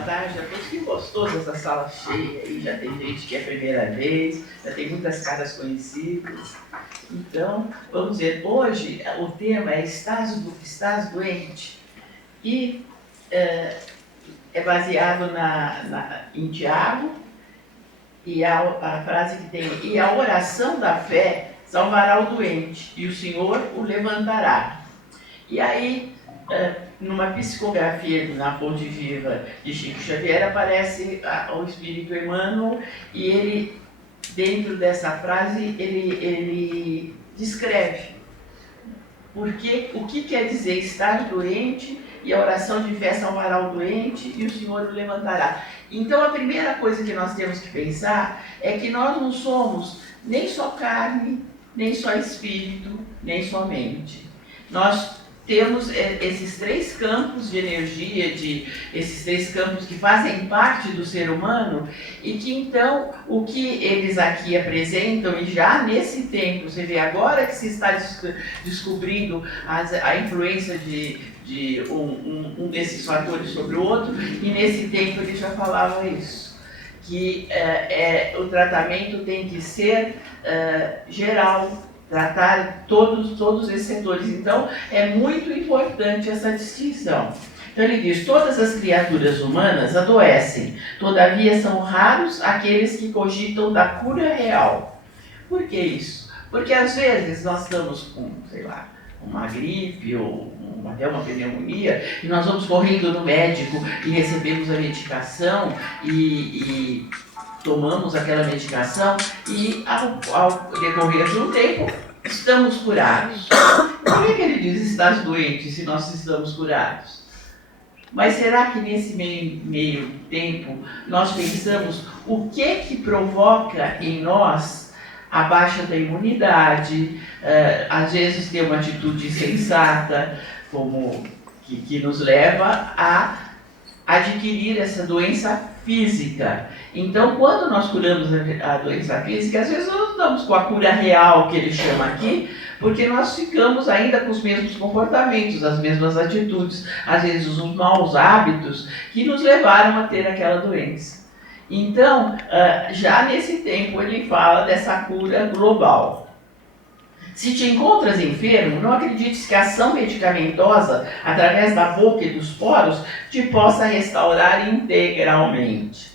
tarde a todos. Que gostoso essa sala cheia aí. Já tem gente que é a primeira vez, já tem muitas caras conhecidas. Então, vamos ver, hoje o tema é Estás doente? E é baseado em Tiago, e a frase que tem: e a oração da fé salvará o doente, e o Senhor o levantará. E aí, numa psicografia na Fonte Viva de Chico Xavier, aparece o Espírito Emmanuel, e ele, dentro dessa frase, ele descreve o que quer dizer estar doente, e a oração de fé salvará o doente, e o Senhor o levantará. Então, a primeira coisa que nós temos que pensar é que nós não somos nem só carne, nem só espírito, nem só mente. Nós temos esses três campos de energia, esses três campos que fazem parte do ser humano, e que então o que eles aqui apresentam, e já nesse tempo, você vê agora que se está descobrindo a influência de um desses fatores sobre o outro, e nesse tempo ele já falava isso, que o tratamento tem que ser geral, tratar todos esses setores. Então, é muito importante essa distinção. Então, ele diz: todas as criaturas humanas adoecem, todavia são raros aqueles que cogitam da cura real. Por que isso? Porque, às vezes, nós estamos com, sei lá, uma gripe ou até uma pneumonia, e nós vamos correndo no médico e recebemos a medicação e tomamos aquela medicação, e ao decorrer de um tempo estamos curados. Por que ele diz estás doente se nós estamos curados? Mas será que nesse meio tempo nós pensamos o que provoca em nós a baixa da imunidade, às vezes ter uma atitude insensata, como que nos leva a adquirir essa doença física? Então, quando nós curamos a doença física, às vezes nós não estamos com a cura real, que ele chama aqui, porque nós ficamos ainda com os mesmos comportamentos, as mesmas atitudes, às vezes os maus hábitos que nos levaram a ter aquela doença. Então, já nesse tempo ele fala dessa cura global. Se te encontras enfermo, não acredites que a ação medicamentosa, através da boca e dos poros, te possa restaurar integralmente.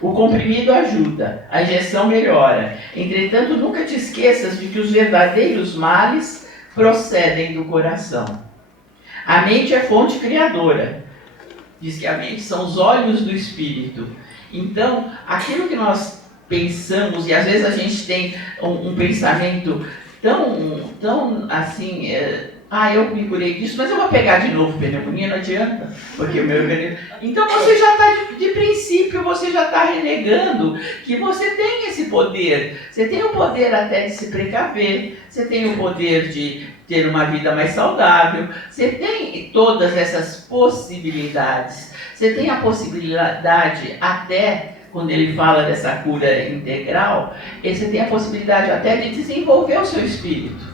O comprimido ajuda, a injeção melhora. Entretanto, nunca te esqueças de que os verdadeiros males procedem do coração. A mente é fonte criadora. Diz que a mente são os olhos do espírito. Então, aquilo que nós pensamos, e às vezes a gente tem um pensamento tão assim, eu me curei disso, mas eu vou pegar de novo pneumonia, não adianta, porque o meu organismo... Então você já está, de princípio, você já está renegando que você tem esse poder. Você tem o poder até de se precaver, você tem o poder de ter uma vida mais saudável, você tem todas essas possibilidades. Você tem a possibilidade até... Quando ele fala dessa cura integral, você tem a possibilidade até de desenvolver o seu espírito,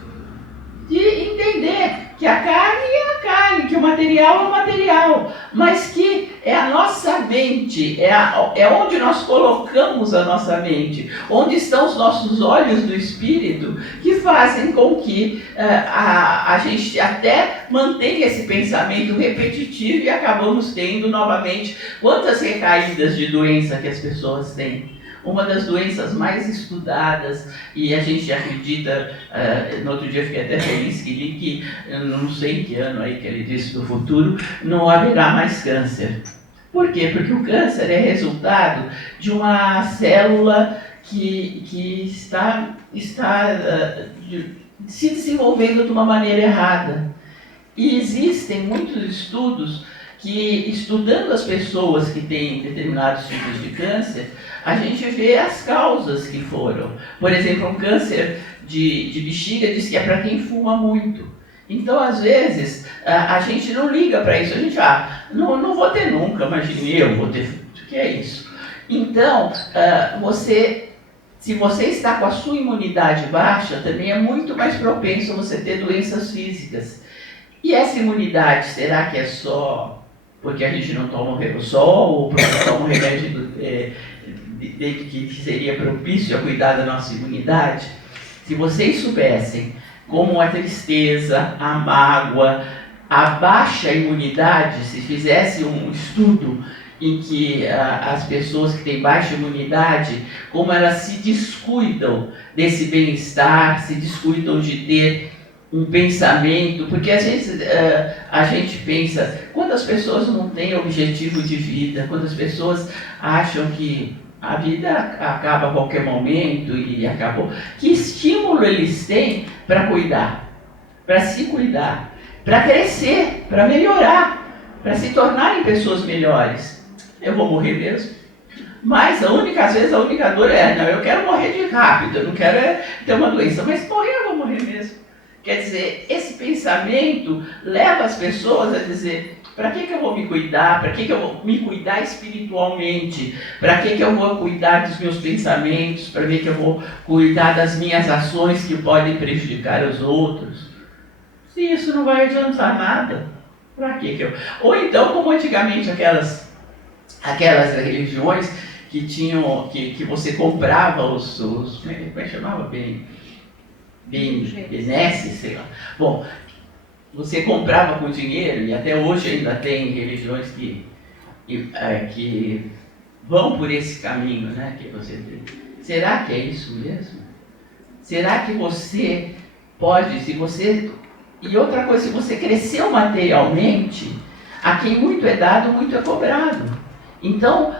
de entender que a carne é a carne, que o material é o material, mas que é a nossa mente, é onde nós colocamos a nossa mente, onde estão os nossos olhos do espírito, que fazem com que a gente até mantenha esse pensamento repetitivo, e acabamos tendo novamente quantas recaídas de doença que as pessoas têm. Uma das doenças mais estudadas, e a gente acredita, no outro dia eu fiquei até feliz que li que, não sei em que ano aí que ele disse do futuro, não haverá mais câncer. Por quê? Porque o câncer é resultado de uma célula que está se desenvolvendo de uma maneira errada. E existem muitos estudos que, estudando as pessoas que têm determinados tipos de câncer, a gente vê as causas que foram. Por exemplo, um câncer de bexiga diz que é para quem fuma muito. Então, às vezes, a gente não liga para isso. A gente, não vou ter nunca, imagine eu vou ter. O que é isso? Então, se você está com a sua imunidade baixa, também é muito mais propenso a você ter doenças físicas. E essa imunidade, será que é só porque a gente não toma o Renosol, ou porque não toma o remédio que seria propício a cuidar da nossa imunidade. Se vocês soubessem como a tristeza, a mágoa, a baixa imunidade, se fizesse um estudo em que as pessoas que têm baixa imunidade, como elas se descuidam desse bem-estar, se descuidam de ter um pensamento, porque às vezes a gente pensa, quantas pessoas não têm objetivo de vida, quantas pessoas acham que a vida acaba a qualquer momento e acabou. Que estímulo eles têm para cuidar, para se cuidar, para crescer, para melhorar, para se tornarem pessoas melhores. Eu vou morrer mesmo. Mas às vezes a única dor é, não, eu quero morrer de rápido, eu não quero ter uma doença, mas morrer eu vou morrer mesmo. Quer dizer, esse pensamento leva as pessoas a dizer, para que eu vou me cuidar? Para que eu vou me cuidar espiritualmente? Para que eu vou cuidar dos meus pensamentos? Para que eu vou cuidar das minhas ações que podem prejudicar os outros? Se isso não vai adiantar nada, para que eu... Ou então, como antigamente aquelas religiões que tinham, que você comprava como é que chamava? Benesses, sei lá. Bom, você comprava com dinheiro, e até hoje ainda tem religiões que vão por esse caminho, né? Que você tem. Será que é isso mesmo? Será que você pode, se você... E outra coisa, se você cresceu materialmente, a quem muito é dado, muito é cobrado. Então,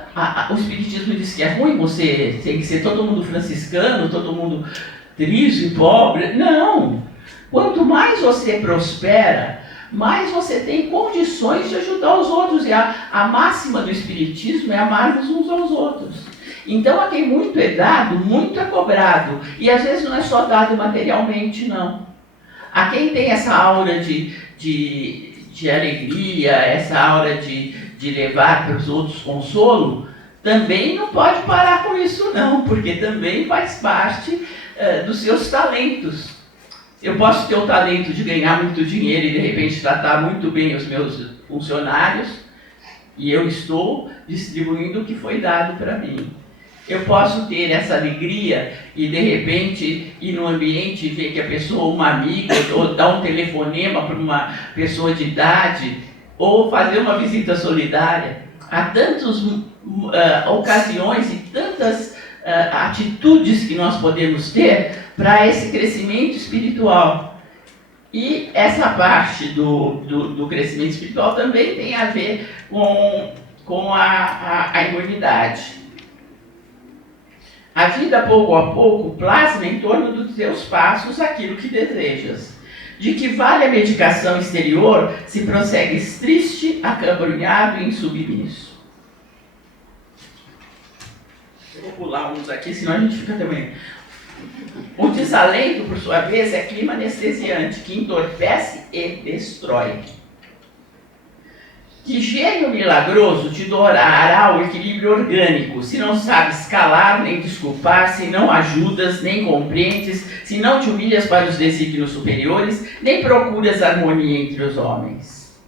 o Espiritismo diz que é ruim você tem que ser todo mundo franciscano, todo mundo triste, pobre. Não! Quanto mais você prospera, mais você tem condições de ajudar os outros. E a máxima do Espiritismo é amarmos uns aos outros. Então, a quem muito é dado, muito é cobrado. E às vezes não é só dado materialmente, não. A quem tem essa aura de alegria, essa aura de levar para os outros consolo, também não pode parar com isso não, porque também faz parte dos seus talentos. Eu posso ter o talento de ganhar muito dinheiro e de repente tratar muito bem os meus funcionários, e eu estou distribuindo o que foi dado para mim. Eu posso ter essa alegria e de repente ir no ambiente e ver que a pessoa, uma amiga, ou dar um telefonema para uma pessoa de idade, ou fazer uma visita solidária. Há tantas ocasiões e tantas atitudes que nós podemos ter para esse crescimento espiritual. E essa parte do crescimento espiritual também tem a ver com a imunidade. A vida, pouco a pouco, plasma em torno dos teus passos aquilo que desejas. De que vale a medicação exterior se prossegues triste, acabrunhado e insubmisso. Eu vou pular uns aqui, senão a gente fica também. O desalento, por sua vez, é clima anestesiante, que entorpece e destrói. Que gênio milagroso te doará o equilíbrio orgânico, se não sabes calar nem desculpar, se não ajudas nem compreendes, se não te humilhas para os desígnios superiores, nem procuras harmonia entre os homens.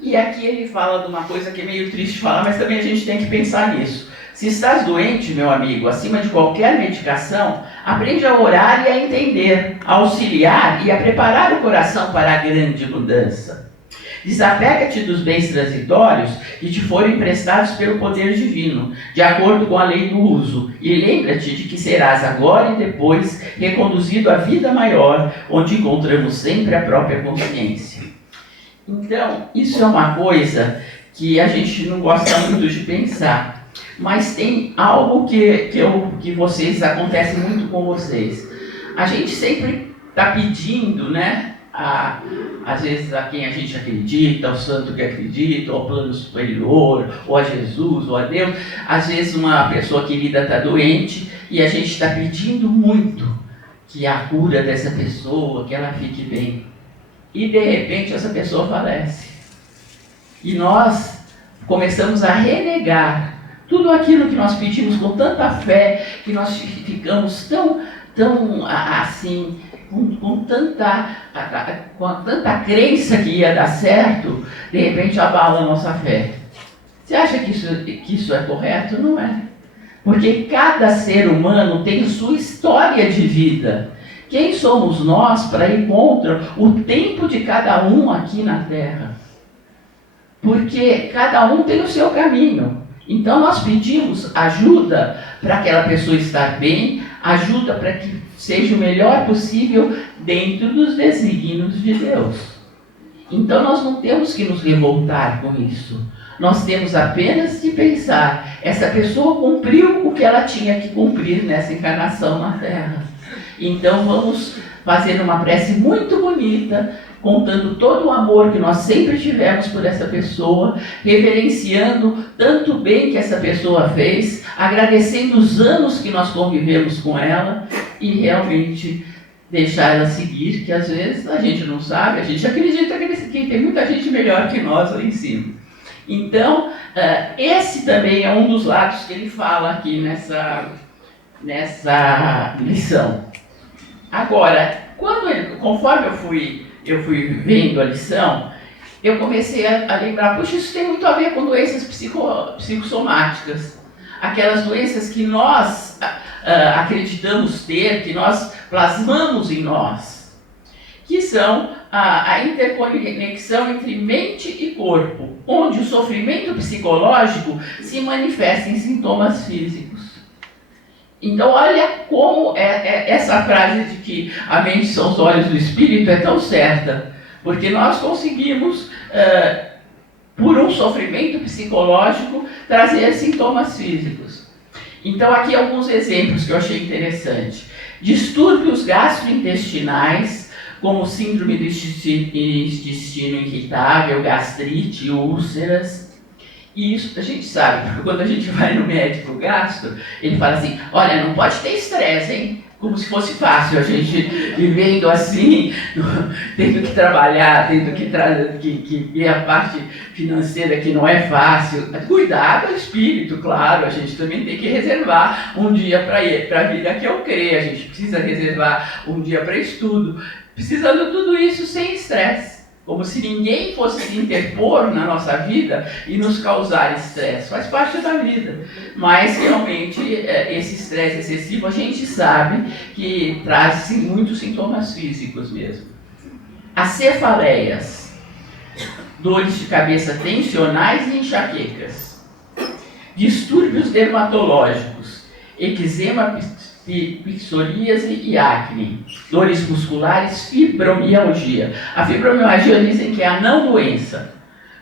E aqui ele fala de uma coisa que é meio triste falar, mas também a gente tem que pensar nisso. Se estás doente, meu amigo, acima de qualquer medicação, aprende a orar e a entender, a auxiliar e a preparar o coração para a grande mudança. Desapega-te dos bens transitórios que te foram emprestados pelo poder divino, de acordo com a lei do uso, e lembra-te de que serás agora e depois reconduzido à vida maior, onde encontramos sempre a própria consciência. Então, isso é uma coisa que a gente não gosta muito de pensar, mas tem algo que vocês, acontece muito com vocês. A gente sempre está pedindo, né? Às vezes a quem a gente acredita, ao santo que acredita, ou ao plano superior, ou a Jesus, ou a Deus. Às vezes uma pessoa querida está doente e a gente está pedindo muito que a cura dessa pessoa, que ela fique bem. E de repente essa pessoa falece. E nós começamos a renegar tudo aquilo que nós pedimos com tanta fé, que nós ficamos tão assim... com tanta crença que ia dar certo, de repente abala a nossa fé. Você acha que isso é correto? Não é. Porque cada ser humano tem sua história de vida. Quem somos nós para ir contra o tempo de cada um aqui na Terra? Porque cada um tem o seu caminho. Então nós pedimos ajuda para aquela pessoa estar bem, ajuda para que seja o melhor possível dentro dos desígnios de Deus. Então nós não temos que nos revoltar com isso. Nós temos apenas de pensar, essa pessoa cumpriu o que ela tinha que cumprir nessa encarnação na Terra. Então vamos fazer uma prece muito bonita, contando todo o amor que nós sempre tivemos por essa pessoa, reverenciando tanto o bem que essa pessoa fez, agradecendo os anos que nós convivemos com ela e realmente deixar ela seguir, que às vezes a gente não sabe, a gente acredita que tem muita gente melhor que nós lá em cima. Então, esse também é um dos lados que ele fala aqui nessa lição. Agora, conforme eu fui vendo a lição, eu comecei a lembrar, puxa, isso tem muito a ver com doenças psicossomáticas. Aquelas doenças que nós acreditamos ter, que nós plasmamos em nós, que são a interconexão entre mente e corpo, onde o sofrimento psicológico se manifesta em sintomas físicos. Então, olha como essa frase de que a mente são os olhos do espírito é tão certa, porque nós conseguimos, por um sofrimento psicológico, trazer sintomas físicos. Então, aqui alguns exemplos que eu achei interessante. Distúrbios gastrointestinais, como síndrome do intestino irritável, gastrite, úlceras. E isso a gente sabe, porque quando a gente vai no médico gastro, ele fala assim, olha, não pode ter estresse, hein? Como se fosse fácil a gente vivendo assim, tendo que trabalhar, tendo que ver a parte financeira que não é fácil. Cuidado ao espírito, claro, a gente também tem que reservar um dia para a vida que eu creio, a gente precisa reservar um dia para estudo, precisando tudo isso sem estresse. Como se ninguém fosse se interpor na nossa vida e nos causar estresse. Faz parte da vida. Mas, realmente, esse estresse excessivo, a gente sabe que traz muitos sintomas físicos mesmo. As cefaleias, dores de cabeça tensionais e enxaquecas. Distúrbios dermatológicos, eczema, psoríase e acne, dores musculares, fibromialgia. A fibromialgia dizem que é a não doença.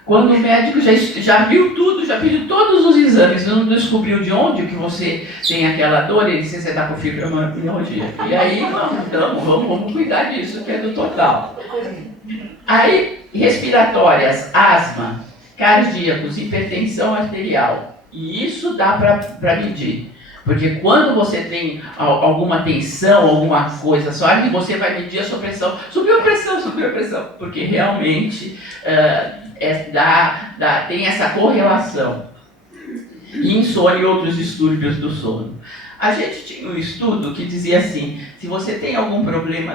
Quando o médico já viu tudo, já pediu todos os exames, não descobriu de onde que você tem aquela dor, ele disse, você está com fibromialgia. E aí, vamos cuidar disso, que é do total. Aí, respiratórias, asma, cardíacos, hipertensão arterial. E isso dá para medir. Porque quando você tem alguma tensão, alguma coisa só, aí você vai medir a sua pressão. Subiu a pressão. Porque realmente tem essa correlação. E insônia e outros distúrbios do sono. A gente tinha um estudo que dizia assim, se você tem algum problema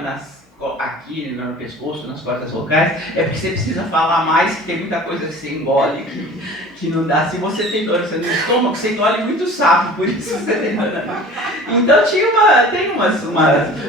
aqui no pescoço, nas cordas vocais, é porque você precisa falar mais, que tem muita coisa que você engole, que não dá. Se você tem dor no estômago, você engole muito sapo, por isso você tem dor. Então tem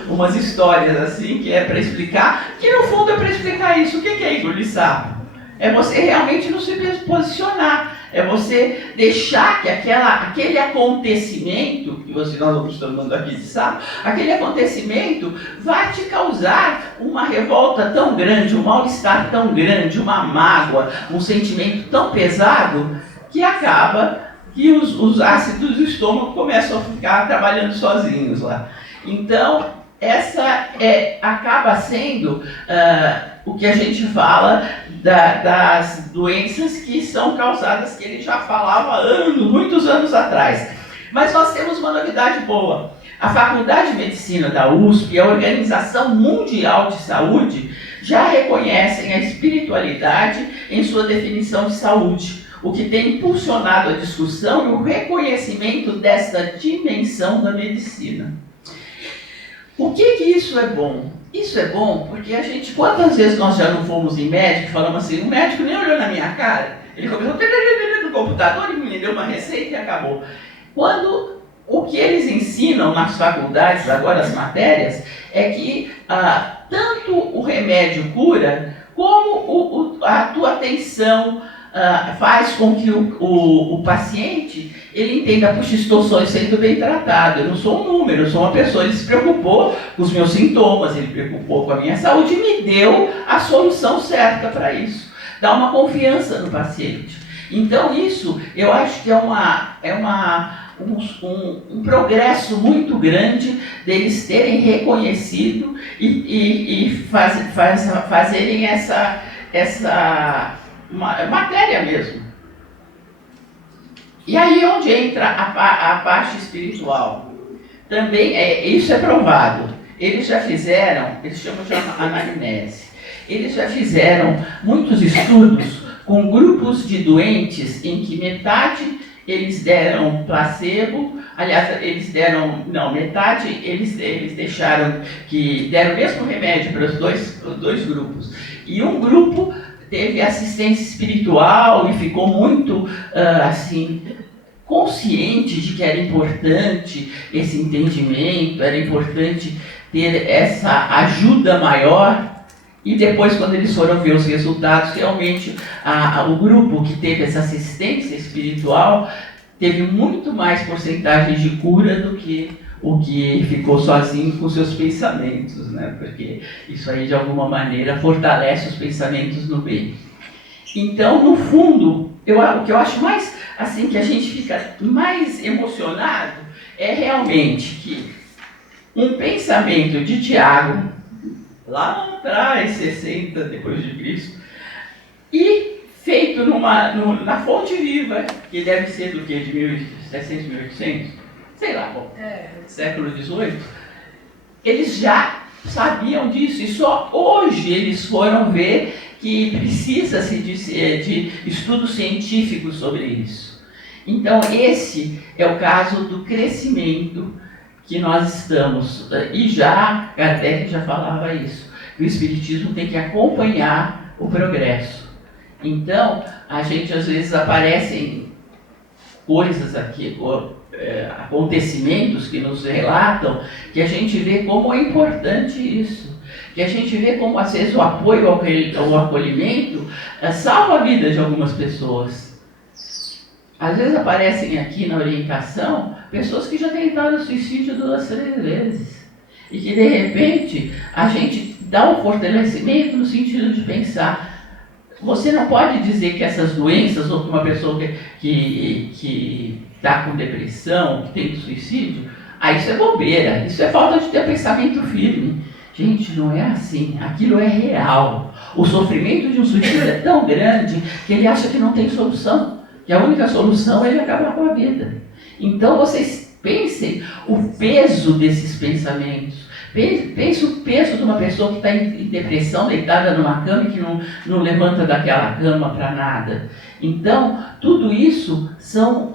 umas histórias assim, que é para explicar, que no fundo é para explicar isso. O que é engolir sapo? É você realmente não se posicionar. É você deixar que aquele acontecimento, que nós vamos chamando aqui de sapo, aquele acontecimento vai te causar uma revolta tão grande, um mal-estar tão grande, uma mágoa, um sentimento tão pesado, que acaba que os ácidos do estômago começam a ficar trabalhando sozinhos lá. Então, essa acaba sendo o que a gente fala das doenças que são causadas, que ele já falava muitos anos atrás. Mas nós temos uma novidade boa. A Faculdade de Medicina da USP e a Organização Mundial de Saúde já reconhecem a espiritualidade em sua definição de saúde, o que tem impulsionado a discussão e o reconhecimento desta dimensão da medicina. O que isso é bom? Isso é bom, porque a gente, quantas vezes nós já não fomos em médico e falamos assim, o médico nem olhou na minha cara, ele começou no computador e me deu uma receita e acabou. Quando o que eles ensinam nas faculdades, agora as matérias, é que tanto o remédio cura, como a tua atenção faz com que o paciente ele entenda, puxa, estou sendo bem tratado, eu não sou um número, eu sou uma pessoa. Ele se preocupou com os meus sintomas, ele se preocupou com a minha saúde e me deu a solução certa para isso. Dá uma confiança no paciente. Então isso, eu acho que é um progresso muito grande deles terem reconhecido e fazerem essa matéria mesmo. E aí onde entra a parte espiritual? Também, isso é provado. Eles já fizeram, eles chamam de anamnese, eles já fizeram muitos estudos com grupos de doentes em que metade eles deram placebo, aliás, metade eles deixaram que deram o mesmo remédio para os dois grupos. E um grupo teve assistência espiritual e ficou muito, consciente de que era importante esse entendimento, era importante ter essa ajuda maior. E depois, quando eles foram ver os resultados, realmente o grupo que teve essa assistência espiritual teve muito mais porcentagem de cura do que o que ficou sozinho com seus pensamentos, né? Porque isso aí, de alguma maneira, fortalece os pensamentos no bem. Então, no fundo, o que eu acho mais, assim, que a gente fica mais emocionado é realmente que um pensamento de Tiago, lá atrás, 60 depois de Cristo, e feito na fonte viva, que deve ser do que, de 1700, 1800, sei lá, bom, século XVIII, eles já sabiam disso, e só hoje eles foram ver que precisa-se de estudos científicos sobre isso. Então, esse é o caso do crescimento que nós estamos, e Kardec já falava isso, que o Espiritismo tem que acompanhar o progresso. Então, a gente às vezes aparecem coisas aqui, acontecimentos que nos relatam, que a gente vê como é importante isso, que a gente vê como às vezes o apoio ao acolhimento salva a vida de algumas pessoas. Às vezes aparecem aqui na orientação pessoas que já tentaram suicídio 2, 3 vezes. E que de repente a gente dá um fortalecimento no sentido de pensar. Você não pode dizer que essas doenças, ou que uma pessoa que está com depressão, que tem suicídio, isso é bobeira, isso é falta de ter pensamento firme. Gente, não é assim, aquilo é real. O sofrimento de um suicídio é tão grande que ele acha que não tem solução, que a única solução é ele acabar com a vida. Então vocês pensem o peso desses pensamentos. Pense o peso de uma pessoa que está em depressão, deitada numa cama e que não levanta daquela cama para nada. Então, tudo isso são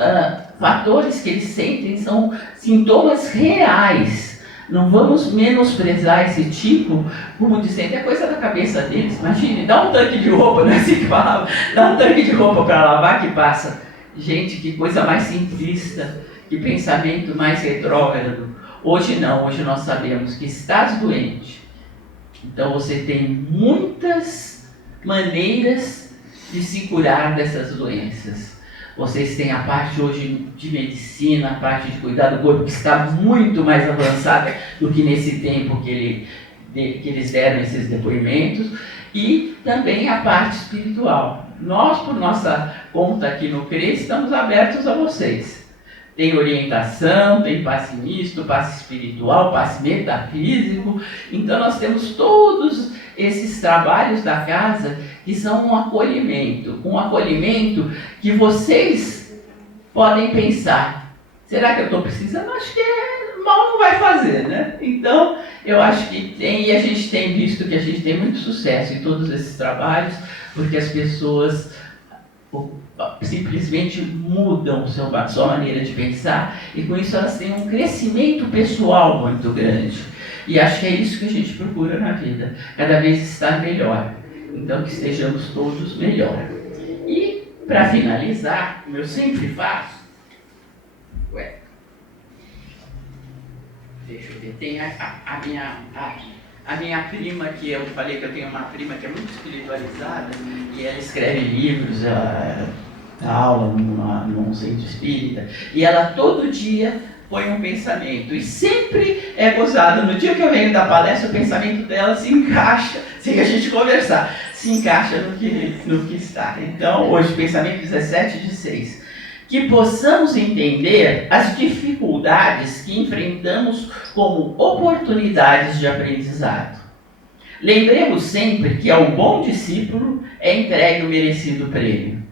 fatores que eles sentem, são sintomas reais. Não vamos menosprezar esse tipo, como dizendo, é coisa da cabeça deles. Imagine, dá um tanque de roupa, não é assim que falava? Dá um tanque de roupa para lavar que passa. Gente, que coisa mais simplista, que pensamento mais retrógrado. Hoje não, hoje nós sabemos que estás doente. Então você tem muitas maneiras de se curar dessas doenças. Vocês têm a parte hoje de medicina, a parte de cuidar do corpo, que está muito mais avançada do que nesse tempo que eles deram esses depoimentos, e também a parte espiritual. Nós, por nossa conta aqui no CRES, estamos abertos a vocês. Tem orientação, tem passe misto, passe espiritual, passe metafísico. Então nós temos todos esses trabalhos da casa que são um acolhimento que vocês podem pensar, será que eu estou precisando? Acho que mal não vai fazer, né? Então eu acho que tem, e a gente tem visto que a gente tem muito sucesso em todos esses trabalhos, porque as pessoas simplesmente mudam a sua maneira de pensar, e com isso elas têm um crescimento pessoal muito grande. E acho que é isso que a gente procura na vida, cada vez estar melhor. Então, que estejamos todos melhor. E, para finalizar, como eu sempre faço, deixa eu ver, tem a minha prima, que eu falei que eu tenho uma prima que é muito espiritualizada, e ela escreve livros, ela dá aula num centro espírita, e ela todo dia põe um pensamento, e sempre é gozado. No dia que eu venho da palestra, o pensamento dela se encaixa, sem a gente conversar, se encaixa no que está. Então, hoje, pensamento 17/6. Que possamos entender as dificuldades que enfrentamos como oportunidades de aprendizado. Lembremos sempre que ao bom discípulo é entregue o merecido prêmio.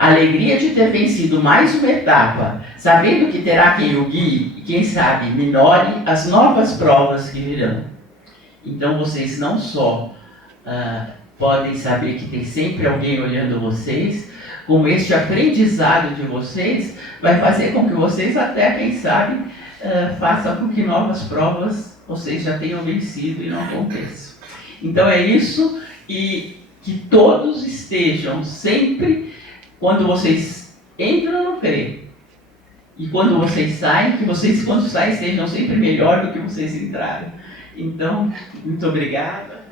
A alegria de ter vencido mais uma etapa, sabendo que terá quem o guie e, quem sabe, minore as novas provas que virão. Então vocês não só podem saber que tem sempre alguém olhando vocês, como este aprendizado de vocês vai fazer com que vocês até, quem sabe, façam com que novas provas vocês já tenham vencido e não aconteçam. Então é isso, e que todos estejam sempre, quando vocês entram no CRE, e quando vocês saem, que vocês, quando saem, estejam sempre melhor do que vocês entraram. Então, muito obrigada.